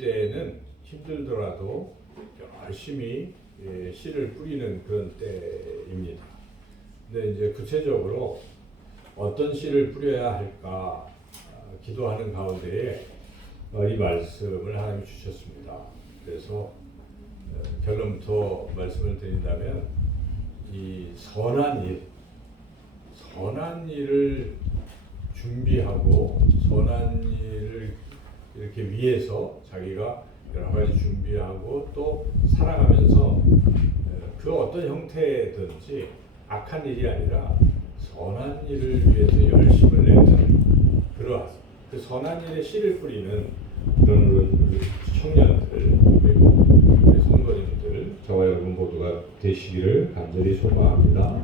때는 힘들더라도 열심히 씨를 뿌리는 그런 때입니다. 근데 이제 구체적으로 어떤 씨를 뿌려야 할까 기도하는 가운데에 이 말씀을 하나님이 주셨습니다. 그래서 결론부터 말씀을 드린다면 이 선한 일을 준비하고 선한 일을 이렇게 위해서 자기가 여러 가지 준비하고 또 살아가면서 그 어떤 형태든지 악한 일이 아니라 선한 일을 위해서 열심을 내는 그러한 그 선한 일에 씨를 뿌리는 그런 청년들 그리고 성도님들 저와 여러분 모두가 되시기를 간절히 소망합니다.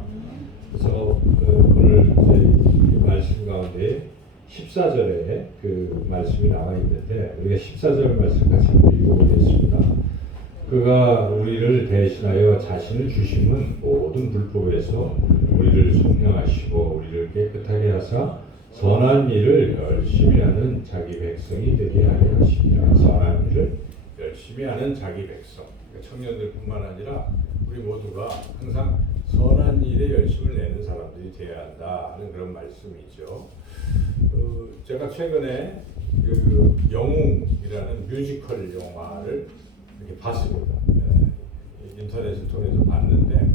그래서 오늘 이제 말씀 가운데 14절에 그 말씀이 나와 있는데 우리가 14절 말씀 같이 한번 읽어보겠습니다. 그가 우리를 대신하여 자신을 주심은 모든 불법에서 우리를 속량하시고 우리를 깨끗하게 하사 선한 일을 열심히 하는 자기 백성이 되게 하려 하시니라. 선한 일을 열심히 하는 자기 백성. 그러니까 청년들뿐만 아니라 우리 모두가 항상 선한 일에 열심을 내는 사람들이 되어야 한다 하는 그런 말씀이죠. 제가 최근에 그 영웅이라는 뮤지컬 영화를 이렇게 봤습니다. 인터넷을 통해서 봤는데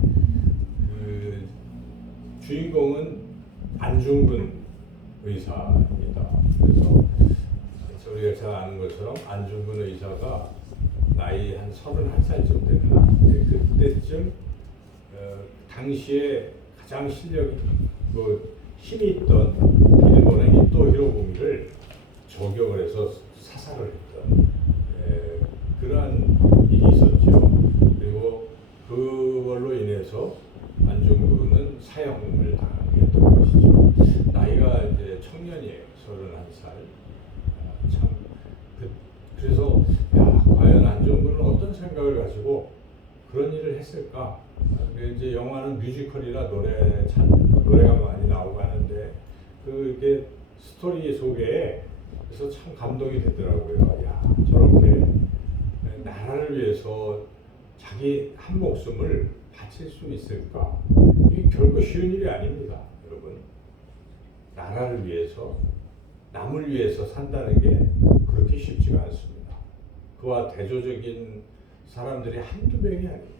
그 주인공은 안중근 의사입니다. 그래서 우리가 잘 아는 것처럼 안중근 의사가 나이 한 31살쯤 되나 그때쯤 당시에 가장 실력이 힘이 있던 일본의 이토 히로부미를 저격을 해서 사살을 했던 그러한 일이 있었죠. 그리고 그걸로 인해서 안중근은 사형을 당했던 것이죠. 나이가 이제 청년이에요. 31살. 그래서 과연 안중근은 어떤 생각을 가지고 그런 일을 했을까? 이제 영화는 뮤지컬이라 노래가 많이 나오고 하는데 그게 스토리 속에 그래서 참 감동이 되더라고요. 저렇게 나라를 위해서 자기 한 목숨을 바칠 수 있을까? 이게 결코 쉬운 일이 아닙니다, 여러분. 나라를 위해서, 남을 위해서 산다는 게 그렇게 쉽지가 않습니다. 그와 대조적인 사람들이 한두 명이 아닙니다.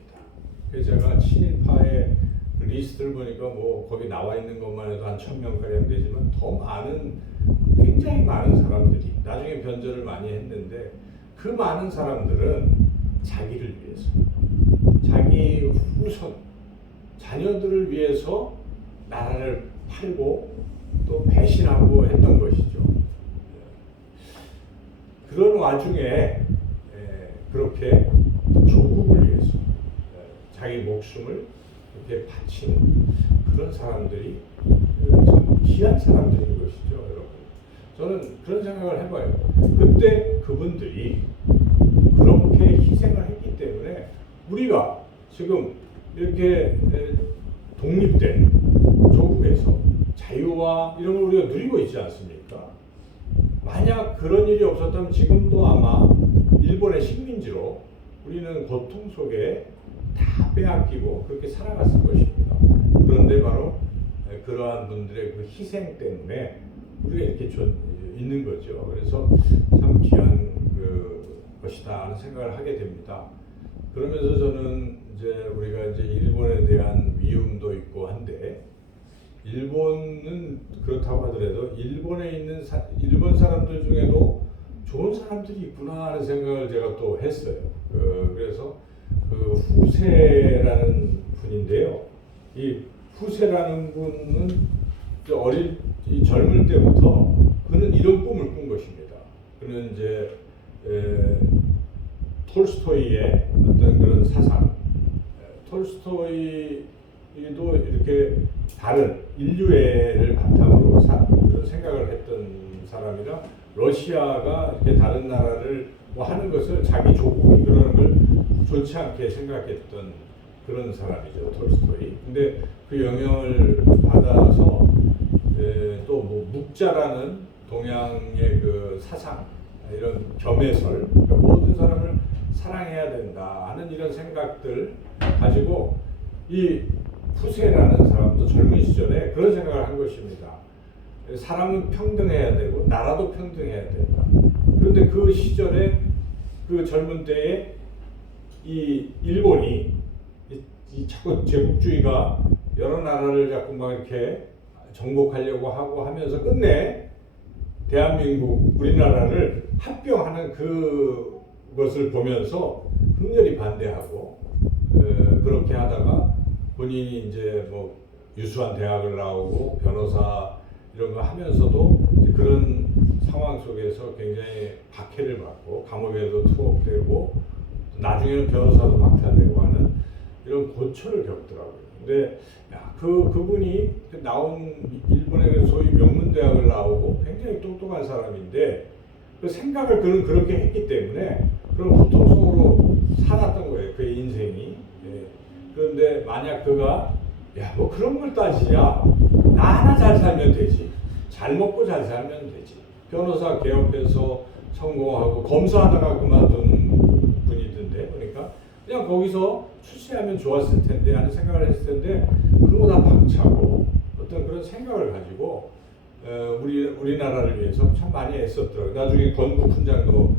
그래서 제가 친일파의 리스트를 보니까 거기 나와 있는 것만 해도 한 1000명가량 되지만 더 많은 굉장히 많은 사람들이 나중에 변절을 많이 했는데 그 많은 사람들은 자기를 위해서 자기 후손 자녀들을 위해서 나라를 팔고 또 배신하고 했던 것이죠. 그런 와중에 그렇게 조국을 위해서 자기 목숨을 이렇게 바친 그런 사람들이 참 귀한 사람들인 것이죠, 여러분. 저는 그런 생각을 해봐요. 그때 그분들이 그렇게 희생을 했기 때문에 우리가 지금 이렇게 독립된 조국에서 자유와 이런 걸 우리가 누리고 있지 않습니까? 만약 그런 일이 없었다면 지금도 아마 일본의 식민지로 우리는 고통 속에 다 빼앗기고 그렇게 살아갔을 것입니다. 그런데 바로 그러한 분들의 그 희생 때문에 우리가 이렇게 있는 거죠. 그래서 참 귀한 것이다 하는 생각을 하게 됩니다. 그러면서 저는 우리가 일본에 대한 미움도 있고 한데 일본은 그렇다고 하더라도 일본에 있는 일본 사람들 중에도 좋은 사람들이 있구나 하는 생각을 제가 또 했어요. 그래서 후세라는 분인데요. 이 후세라는 분은 젊을 때부터 그는 이런 꿈을 꾼 것입니다. 그는 톨스토이의 어떤 그런 사상, 톨스토이도 이렇게 다른 인류애를 바탕으로 그런 생각을 했던 사람이라 러시아가 이렇게 다른 나라를 하는 것을 자기 조국이 그러는 걸 좋지 않게 생각했던 그런 사람이죠, 톨스토이. 근데 그 영향을 받아서 또 묵자라는 동양의 그 사상 이런 겸해설, 그러니까 모든 사람을 사랑해야 된다 하는 이런 생각들 가지고 이 후세라는 사람도 젊은 시절에 그런 생각을 한 것입니다. 사람은 평등해야 되고 나라도 평등해야 된다. 그런데 그 시절에 그 젊은 때에 이 일본이 이 자꾸 제국주의가 여러 나라를 자꾸 막 이렇게 정복하려고 하고 하면서 끝내 대한민국 우리나라를 합병하는 그것을 보면서 극렬히 반대하고 그렇게 하다가 본인이 이제 뭐 유수한 대학을 나오고 변호사 이런 거 하면서도 그런 상황 속에서 굉장히 박해를 받고 감옥에도 투옥되고 나중에는 변호사도 박탈되고 하는 이런 고초를 겪더라고요. 근데 그분이 나온 일본의 소위 명문대학을 나오고 굉장히 똑똑한 사람인데 그 생각을 그는 그렇게 했기 때문에 그런 고통 속으로 살았던 거예요. 그의 인생이. 예. 그런데 만약 그가 뭐 그런 걸 따지냐, 나 하나 잘 살면 되지, 잘 먹고 잘 살면 되지, 변호사 개업해서 성공하고 검사하다가 그만둔 분이던데, 그러니까 그냥 거기서 출세하면 좋았을 텐데 하는 생각을 했을 텐데 그런 거 다 박차고 어떤 그런 생각을 가지고 우리나라를 위해서 참 많이 애썼더라고요. 나중에 건국 훈장도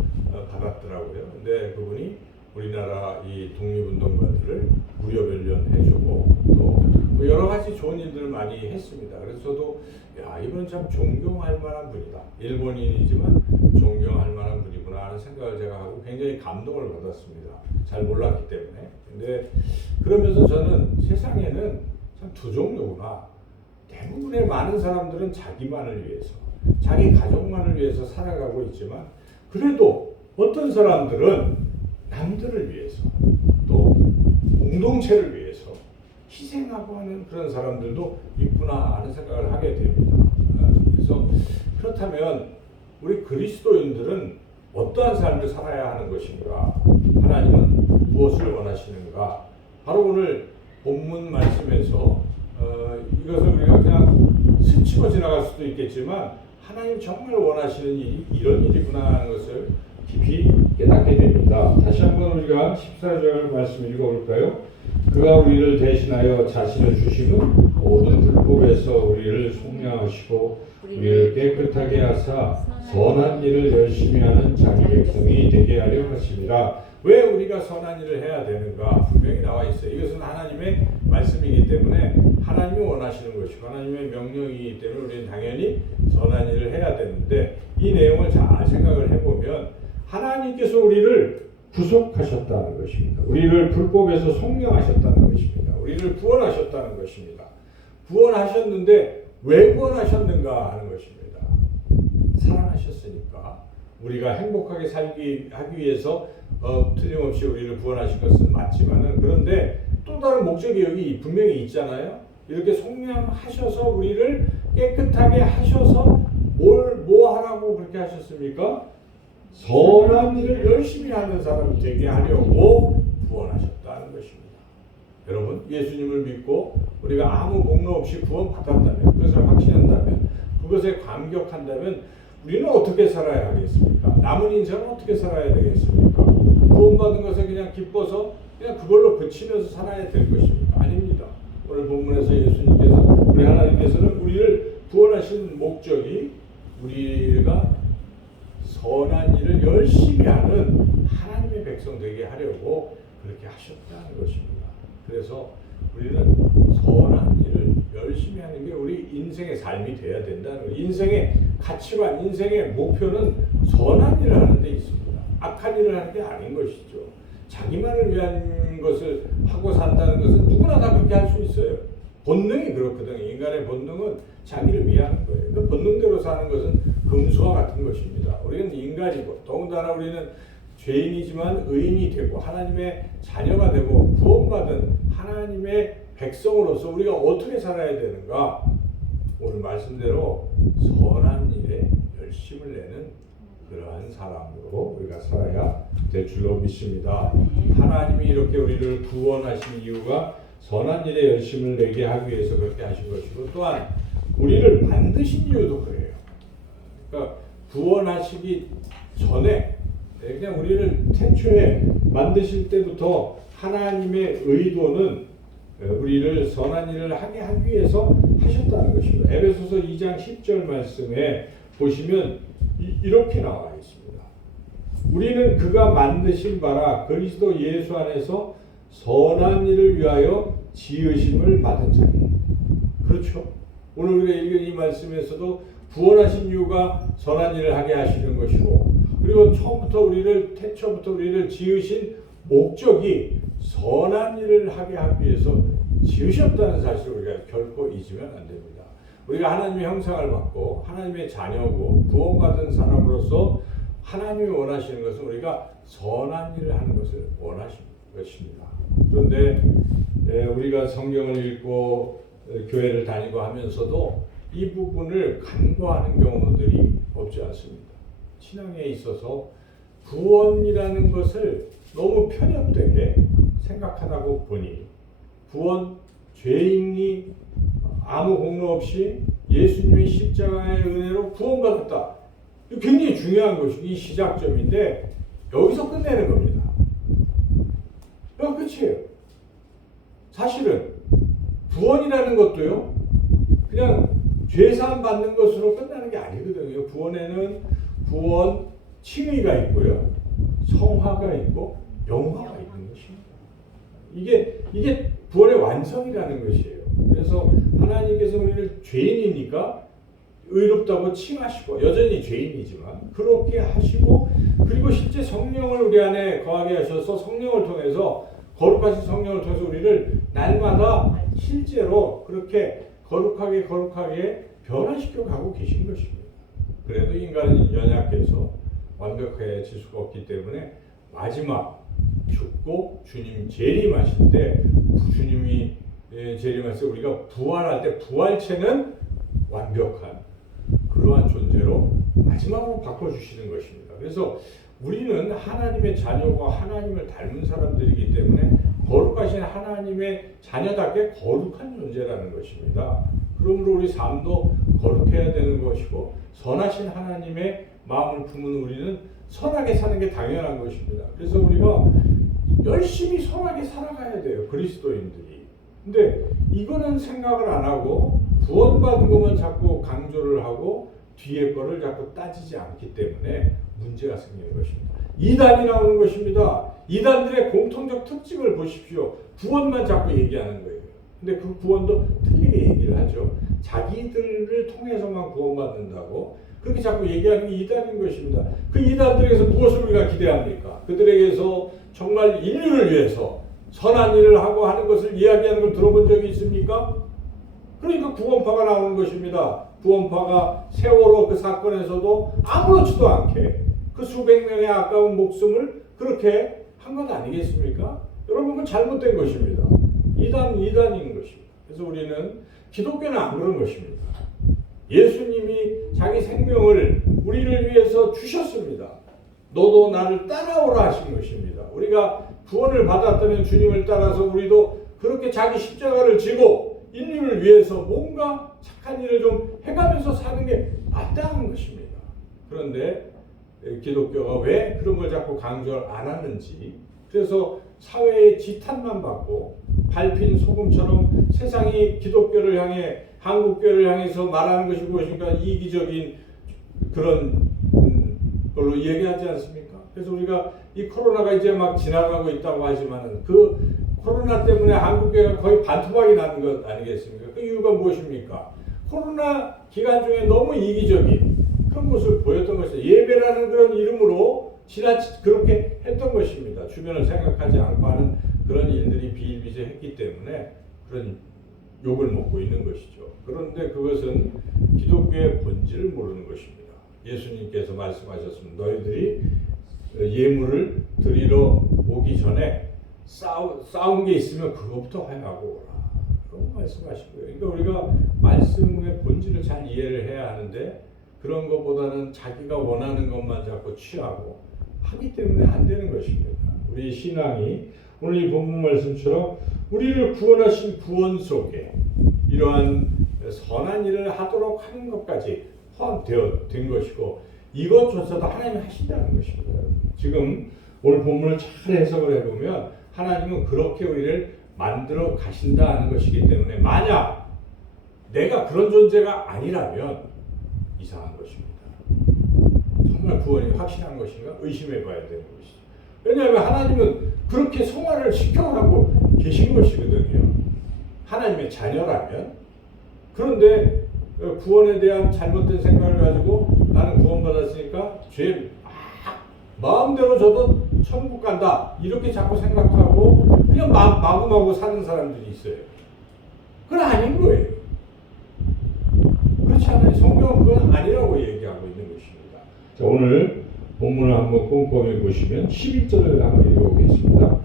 받았더라고요. 근데 그분이 우리나라 이 독립운동가들을 무료변련해주고 또 여러 가지 좋은 일들을 많이 했습니다. 그래서 저도 이분은 참 존경할 만한 분이다. 일본인이지만 존경할 만한 분이구나 하는 생각을 제가 하고 굉장히 감동을 받았습니다. 잘 몰랐기 때문에. 근데 그러면서 저는 세상에는 참 두 종류구나. 대부분의 많은 사람들은 자기만을 위해서, 자기 가족만을 위해서 살아가고 있지만 그래도 어떤 사람들은 남들을 위해서 또 공동체를 위해서 희생하고 하는 그런 사람들도 있구나 하는 생각을 하게 됩니다. 그래서 그렇다면 우리 그리스도인들은 어떠한 삶을 살아야 하는 것인가? 하나님은 무엇을 원하시는가? 바로 오늘 본문 말씀에서 이것을 우리가 그냥 스치고 지나갈 수도 있겠지만 하나님 정말 원하시는 일이 이런 일이구나 하는 것을 깊이 깨닫게 됩니다. 다시 한번 우리가 14절 말씀 읽어볼까요? 그가 우리를 대신하여 자신을 주시는 모든 불법에서 우리를 속량하시고 우리를 깨끗하게 하사 선한 일을 열심히 하는 자기 백성이 되게 하려 하십니다. 왜 우리가 선한 일을 해야 되는가? 분명히 나와 있어요. 이것은 하나님의 말씀이기 때문에 하나님이 원하시는 것이고 하나님의 명령이기 때문에 우리는 당연히 선한 일을 해야 되는데 이 내용을 잘 생각을 해보면 하나님께서 우리를 구속하셨다는 것입니다. 우리를 불법에서 속량하셨다는 것입니다. 우리를 구원하셨다는 것입니다. 구원하셨는데 왜 구원하셨는가 하는 것입니다. 사랑하셨으니까 우리가 행복하게 하기 위해서 틀림없이 우리를 구원하신 것은 맞지만은 그런데 또 다른 목적이 여기 분명히 있잖아요. 이렇게 속량하셔서 우리를 깨끗하게 하셔서 뭐 하라고 그렇게 하셨습니까? 선한 일을 열심히 하는 사람이 되게 하려고 구원하셨다는 것입니다. 여러분, 예수님을 믿고 우리가 아무 공로 없이 구원받았다면, 그것을 확신한다면, 그것에 감격한다면 우리는 어떻게 살아야 하겠습니까? 남은 인생은 어떻게 살아야 되겠습니까? 구원받은 것에 그냥 기뻐서 그냥 그걸로 그치면서 살아야 될 것입니까? 아닙니다. 오늘 본문에서 예수님께서, 우리 하나님께서는 우리를 구원하신 목적이 우리가 선한 일을 열심히 하는 하나님의 백성 되게 하려고 그렇게 하셨다는 것입니다. 그래서 우리는 선한 일을 열심히 하는 게 우리 인생의 삶이 되어야 된다는 거예요. 인생의 가치관, 인생의 목표는 선한 일을 하는 데 있습니다. 악한 일을 하는 게 아닌 것이죠. 자기만을 위한 것을 하고 산다는 것은 누구나 다 그렇게 할 수 있어요. 본능이 그렇거든요. 인간의 본능은 자기를 위하는 거예요. 그 본능대로 사는 것은 금수와 같은 것입니다. 우리는 인간이고 더군다나 우리는 죄인이지만 의인이 되고 하나님의 자녀가 되고 구원받은 하나님의 백성으로서 우리가 어떻게 살아야 되는가? 오늘 말씀대로 선한 일에 열심을 내는 그러한 사람으로 우리가 살아야 될 줄로 믿습니다. 하나님이 이렇게 우리를 구원하신 이유가 선한 일에 열심을 내게 하기 위해서 그렇게 하신 것이고 또한 우리를 만드신 이유도 그래요. 그러니까 구원하시기 전에 그냥 우리를 태초에 만드실 때부터 하나님의 의도는 우리를 선한 일을 하게 하기 위해서 하셨다는 것입니다. 에베소서 2장 10절 말씀에 보시면 이렇게 나와 있습니다. 우리는 그가 만드신 바라 그리스도 예수 안에서 선한 일을 위하여 지으심을 받은 자니. 그렇죠. 오늘 우리가 읽은 이 말씀에서도 구원하신 이유가 선한 일을 하게 하시는 것이고, 그리고 태초부터 우리를 지으신 목적이 선한 일을 하게 하기 위해서 지으셨다는 사실을 우리가 결코 잊으면 안 됩니다. 우리가 하나님의 형상을 받고 하나님의 자녀고 구원받은 사람으로서 하나님이 원하시는 것은 우리가 선한 일을 하는 것을 원하시는 것입니다. 그런데 우리가 성경을 읽고 교회를 다니고 하면서도 이 부분을 간과하는 경우들이 없지 않습니다. 신앙에 있어서 구원이라는 것을 너무 편협되게 생각하다고 보니, 구원, 죄인이 아무 공로 없이 예수님의 십자가의 은혜로 구원받았다. 이거 굉장히 중요한 것이 이 시작점인데 여기서 끝내는 겁니다. 끝이에요. 사실은 구원이라는 것도요, 그냥 죄사함 받는 것으로 끝나는 게 아니거든요. 구원에는 구원, 칭의가 있고요, 성화가 있고 영화가 있는 것입니다. 이게 구원의 완성이라는 것이에요. 그래서 하나님께서 우리를 죄인이니까 의롭다고 칭하시고, 여전히 죄인이지만 그렇게 하시고, 그리고 실제 성령을 우리 안에 거하게 하셔서 성령을 통해서, 거룩하신 성령을 통해서 우리를 날마다 실제로 그렇게 거룩하게 변화시켜 가고 계신 것입니다. 그래도 인간은 연약해서 완벽해질 수가 없기 때문에 마지막 죽고 주님 재림하실 때, 주님이 재림할 때 우리가 부활할 때 부활체는 완벽한 그러한 존재로 마지막으로 바꿔주시는 것입니다. 그래서 우리는 하나님의 자녀고 하나님을 닮은 사람들이기 때문에 거룩하신 하나님의 자녀답게 거룩한 존재라는 것입니다. 그러므로 우리 삶도 거룩해야 되는 것이고, 선하신 하나님의 마음을 품은 우리는 선하게 사는 게 당연한 것입니다. 그래서 우리가 열심히 선하게 살아가야 돼요, 그리스도인들이. 근데 이거는 생각을 안 하고 구원받은 것만 자꾸 강조를 하고 뒤에 거를 자꾸 따지지 않기 때문에 문제가 생기는 것입니다. 이단이 나오는 것입니다. 이단들의 공통적 특징을 보십시오. 구원만 자꾸 얘기하는 거예요. 근데 그 구원도 틀리게 얘기를 하죠. 자기들을 통해서만 구원받는다고 그렇게 자꾸 얘기하는 게 이단인 것입니다. 그 이단들에게서 무엇을 우리가 기대합니까? 그들에게서 정말 인류를 위해서 선한 일을 하고 하는 것을 이야기하는 걸 들어본 적이 있습니까? 그러니까 구원파가 나오는 것입니다. 구원파가 세월호 그 사건에서도 아무렇지도 않게 그 수백 명의 아까운 목숨을 그렇게 한 것 아니겠습니까? 여러분, 그건 잘못된 것입니다. 이단인 것입니다. 그래서 우리는, 기독교는 안 그런 것입니다. 예수님이 자기 생명을 우리를 위해서 주셨습니다. 너도 나를 따라오라 하신 것입니다. 우리가 구원을 받았다면 주님을 따라서 우리도 그렇게 자기 십자가를 지고 인류를 위해서 뭔가 착한 일을 좀 해가면서 사는 게 마땅한 것입니다. 그런데 기독교가 왜 그런 걸 자꾸 강조를 안 하는지, 그래서 사회의 지탄만 받고 밟힌 소금처럼 세상이 기독교를 향해, 한국교를 향해서 말하는 것이 무엇인가 이기적인 그런 걸로 얘기하지 않습니까? 그래서 우리가 이 코로나가 이제 막 지나가고 있다고 하지만은 그 코로나 때문에 한국교회가 거의 반토막이 나는 것 아니겠습니까? 그 이유가 무엇입니까? 코로나 기간 중에 너무 이기적인 그런 모습을 보였던 것이죠. 예배라는 그런 이름으로 지나치 그렇게 했던 것입니다. 주변을 생각하지 않고 하는 그런 일들이 비일비재했기 때문에 그런 욕을 먹고 있는 것이죠. 그런데 그것은 기독교의 본질을 모르는 것입니다. 예수님께서 말씀하셨습니다. 너희들이 예물을 드리러 오기 전에 싸운 게 있으면 그것부터 화해하고 오라. 그런 말씀하시고요. 그러니까 우리가 말씀의 본질을 잘 이해를 해야 하는데, 그런 것보다는 자기가 원하는 것만 자꾸 취하고 하기 때문에 안 되는 것입니다. 우리 신앙이 오늘 이 본문 말씀처럼 우리를 구원하신 구원 속에 이러한 선한 일을 하도록 하는 것까지 포함되어 된 것이고, 이것조차도 하나님이 하신다는 것입니다. 지금 오늘 본문을 잘 해석을 해보면 하나님은 그렇게 우리를 만들어 가신다는 것이기 때문에 만약 내가 그런 존재가 아니라면 이상한 것입니다. 정말 구원이 확실한 것인가 의심해 봐야 되는 것이죠. 왜냐하면 하나님은 그렇게 성화를 시켜가고 계신 것이거든요. 하나님의 자녀라면. 그런데 구원에 대한 잘못된 생각을 가지고 나는 구원받았으니까 죄 마음대로 저도 천국 간다 이렇게 자꾸 생각하고 그냥 마구마구 사는 사람들이 있어요. 그건 아닌 거예요. 그렇지 않아요. 성경은 그건 아니라고 얘기하고 있는 것입니다. 자, 오늘 본문을 한번 꼼꼼히 보시면 11절을 한번 읽어보겠습니다.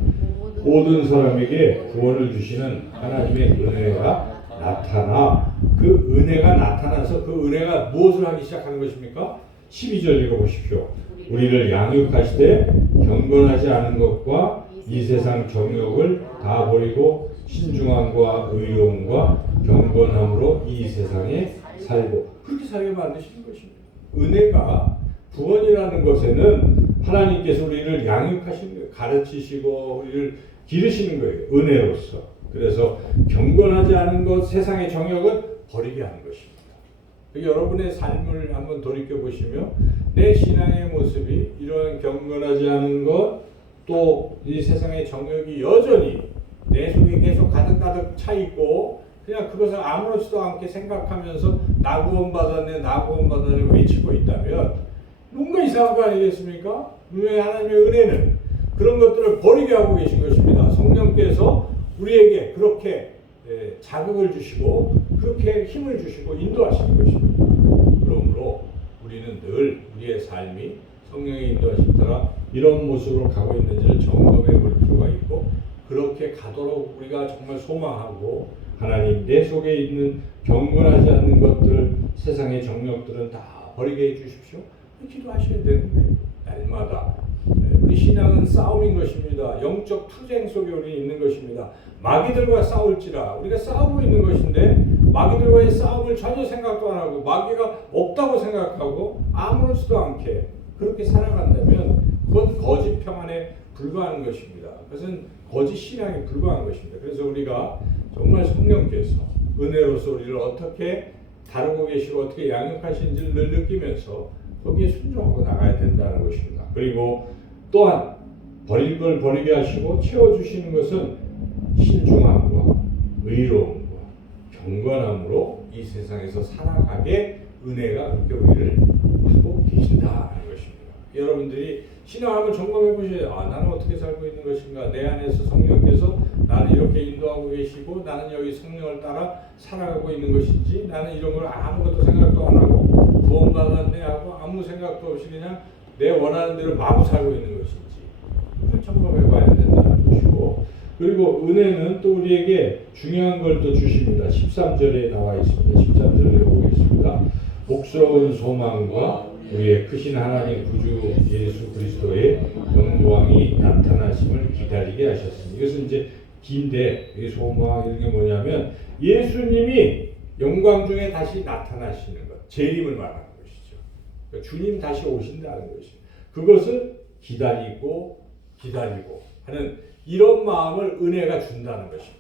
모든 사람에게 구원을 주시는 하나님의 은혜가 나타나 그 은혜가 나타나서 그 은혜가 무엇을 하기 시작하는 것입니까? 12절 읽어보십시오. 우리를 양육하시되 경건하지 않은 것과 이 세상 정욕을 다 버리고 신중함과 의로움과 경건함으로 이 세상에 살고 그렇게 살게 만드시는 것입니다. 은혜가 구원이라는 것에는 하나님께서 우리를 양육하시는 거예요. 가르치시고 우리를 기르시는 거예요. 은혜로서. 그래서 경건하지 않은 것, 세상의 정욕은 버리게 하는 것입니다. 여러분의 삶을 한번 돌이켜보시며 내 신앙의 모습이 이러한 경건하지 않은 것, 또 이 세상의 정욕이 여전히 내 속에 계속 가득가득 차 있고 그냥 그것을 아무렇지도 않게 생각하면서 나 구원받았네, 나 구원받았네 외치고 있다면 뭔가 이상한 거 아니겠습니까? 왜 하나님의 은혜는 그런 것들을 버리게 하고 계신 것입니다. 성령께서 우리에게 그렇게 자극을 주시고 그렇게 힘을 주시고 인도하시는 것입니다. 그러므로 우리는 늘 우리의 삶이 성령의 인도하심 따라 이런 모습으로 가고 있는지를 점검해 볼 필요가 있고 그렇게 가도록 우리가 정말 소망하고 하나님 내 속에 있는 경건하지 않는 것들 세상의 정욕들은 다 버리게 해주십시오. 기도하셔야 되는 거예요. 날마다. 우리 신앙은 싸움인 것입니다. 영적 투쟁 속에 우리 있는 것입니다. 마귀들과 싸울지라 우리가 싸우고 있는 것인데 마귀들과의 싸움을 전혀 생각도 안 하고 마귀가 없다고 생각하고 아무렇지도 않게 그렇게 살아간다면 그건 거짓 평안에 불과한 것입니다. 그것은 거짓 신앙에 불과한 것입니다. 그래서 우리가 정말 성령께서 은혜로서 우리를 어떻게 다루고 계시고 어떻게 양육하시는지를 늘 느끼면서 거기에 순종하고 나가야 된다는 것입니다. 그리고 또한 버릴 걸 버리게 하시고 채워주시는 것은 신중함과 의로움과 경건함으로 이 세상에서 살아가게 은혜가 그렇게 우리를 하고 계신다는 것입니다. 여러분들이 신앙을 점검해 보셔야 아, 나는 어떻게 살고 있는 것인가? 내 안에서 성령께서 나를 이렇게 인도하고 계시고 나는 여기 성령을 따라 살아가고 있는 것인지 나는 이런 걸 아무것도 생각도 안 하고 구원받았네 하고 아무 생각도 없이 그냥 내 원하는 대로 마구 살고 있는 것인지 이걸 점검해 봐야 된다는 것이고 그리고 은혜는 또 우리에게 중요한 걸 또 주십니다. 13절에 나와 있습니다. 13절을 읽어보겠습니다. 복스러운 소망과 우리의 크신 하나님 구주 예수 그리스도의 영광이 나타나심을 기다리게 하셨습니다. 이것은 이제 긴데 이 소망 이런 게 뭐냐면 예수님이 영광 중에 다시 나타나시는 것, 재림을 말하는 것이죠. 그러니까 주님 다시 오신다는 것이죠. 그것을 기다리고 하는 이런 마음을 은혜가 준다는 것입니다.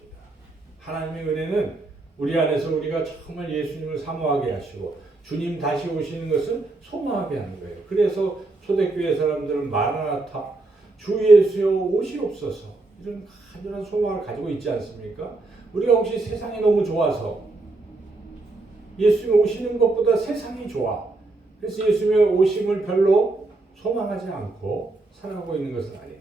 하나님의 은혜는 우리 안에서 우리가 정말 예수님을 사모하게 하시고 주님 다시 오시는 것을 소망하게 하는 거예요. 그래서 초대교회 사람들은 마라나타, 주 예수여 오시옵소서 이런 간절한 소망을 가지고 있지 않습니까? 우리가 혹시 세상이 너무 좋아서 예수님 오시는 것보다 세상이 좋아. 그래서 예수님의 오심을 별로 소망하지 않고 살아가고 있는 것은 아닌가.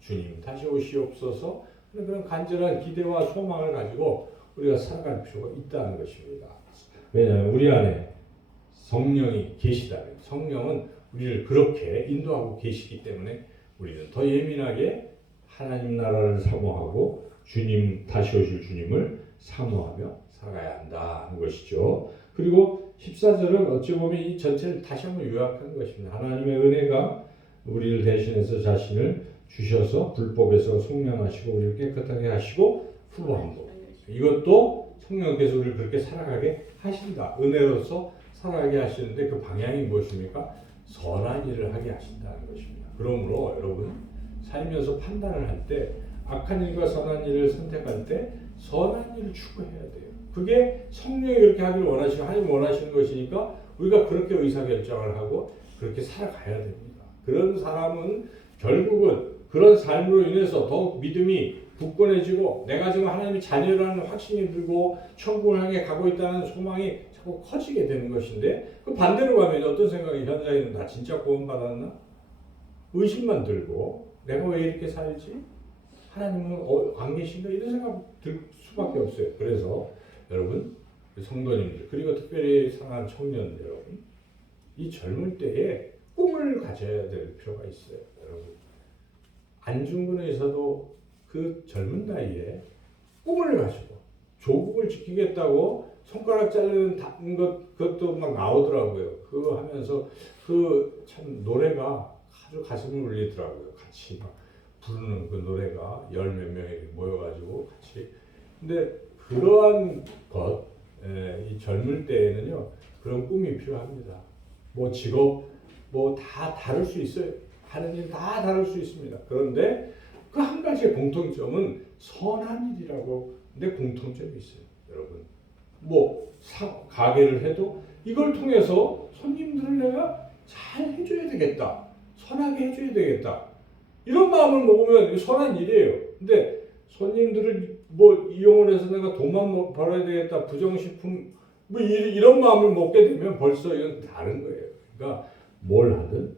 주님 다시 오시옵소서 그런 간절한 기대와 소망을 가지고 우리가 살아갈 필요가 있다는 것입니다. 왜냐하면 우리 안에 성령이 계시다면 성령은 우리를 그렇게 인도하고 계시기 때문에 우리는 더 예민하게 하나님 나라를 사모하고 주님 다시 오실 주님을 사모하며 살아가야 한다는 것이죠. 그리고 14절은 어찌 보면 이 전체를 다시 한번 요약한 것입니다. 하나님의 은혜가 우리를 대신해서 자신을 주셔서 불법에서 속량하시고 우리를 깨끗하게 하시고 후보함도 이것도 성령께서 우리를 그렇게 살아가게 하신다. 은혜로서 살아가게 하시는데 그 방향이 무엇입니까? 선한 일을 하게 하신다는 것입니다. 그러므로 여러분 살면서 판단을 할 때 악한 일과 선한 일을 선택할 때 선한 일을 추구해야 돼요. 그게 성령이 그렇게 하기를 원하시고 하나님 원하시는 것이니까 우리가 그렇게 의사결정을 하고 그렇게 살아가야 됩니다. 그런 사람은 결국은 그런 삶으로 인해서 더욱 믿음이 굳건해지고 내가 지금 하나님의 자녀라는 확신이 들고 천국을 향해 가고 있다는 소망이 자꾸 커지게 되는 것인데 그 반대로 가면 어떤 생각이 현장에는 나 진짜 구원받았나? 의심만 들고 내가 왜 이렇게 살지? 하나님은 안 계신가? 이런 생각 들 수밖에 없어요. 그래서 여러분 성도님들 그리고 특별히 사랑하는 청년들 여러분 이 젊을 때에 꿈을 가져야 될 필요가 있어요. 여러분 안중근에서도 그 젊은 나이에 꿈을 가지고 조국을 지키겠다고 손가락 자르는 그것도 막 나오더라고요. 그거 하면서 그 참 노래가 아주 가슴을 울리더라고요. 같이 막 부르는 그 노래가 열 몇 명이 모여가지고 같이. 근데 그러한 것, 이 젊을 때에는요 그런 꿈이 필요합니다. 뭐 직업 뭐 다 다를 수 있어요. 하는 일 다 다를 수 있습니다. 그런데 그 한 가지의 공통점은 선한 일이라고 근데 공통점이 있어요. 여러분 뭐 가게를 해도 이걸 통해서 손님들을 내가 잘 해줘야 되겠다. 선하게 해줘야 되겠다. 이런 마음을 먹으면 선한 일이에요. 근데 손님들을 뭐 이용을 해서 내가 돈만 벌어야 되겠다. 부정식품 뭐 이런 마음을 먹게 되면 벌써 이건 다른 거예요. 그러니까 뭘 하든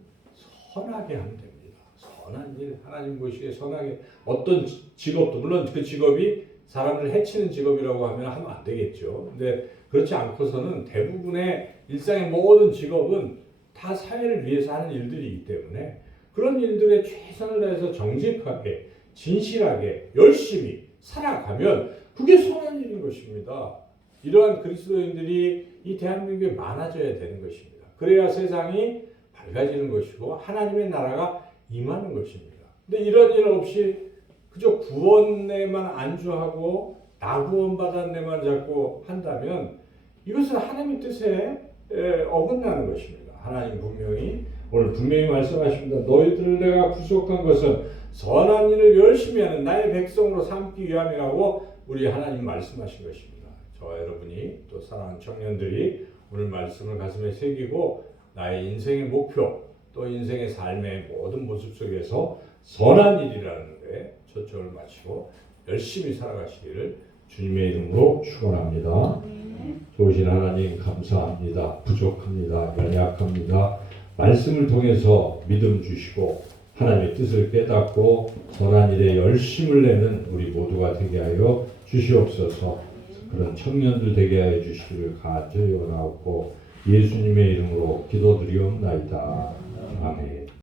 선하게 하면 됩니다. 선한 일, 하나님 보시기에 선하게 어떤 직업도 물론 그 직업이 사람을 해치는 직업이라고 하면 안 되겠죠. 근데 그렇지 않고서는 대부분의 일상의 모든 직업은 다 사회를 위해서 하는 일들이기 때문에 그런 일들에 최선을 다해서 정직하게, 진실하게, 열심히 살아가면 그게 선한 일인 것입니다. 이러한 그리스도인들이 이 대한민국에 많아져야 되는 것입니다. 그래야 세상이 밝아지는 것이고 하나님의 나라가 임하는 것입니다. 근데 이런 일 없이 그저 구원에만 안주하고 나 구원받았네만 자꾸 한다면 이것은 하나님의 뜻에 어긋나는 것입니다. 하나님 분명히 말씀하십니다. 너희들을 내가 구속한 것은 선한 일을 열심히 하는 나의 백성으로 삼기 위함이라고 우리 하나님 말씀하신 것입니다. 저와 여러분이 또 사랑하는 청년들이 오늘 말씀을 가슴에 새기고 나의 인생의 목표 또 인생의 삶의 모든 모습 속에서 선한 일이라는 것에 초점을 맞추고 열심히 살아가시기를 주님의 이름으로 축원합니다. 좋으신 하나님 감사합니다. 부족합니다. 연약합니다. 말씀을 통해서 믿음 주시고 하나님의 뜻을 깨닫고 선한 일에 열심을 내는 우리 모두가 되게 하여 주시옵소서. 그런 청년들 되게 하여 주시기를 간절히 원하옵고 예수님의 이름으로 기도드리옵나이다. 아멘.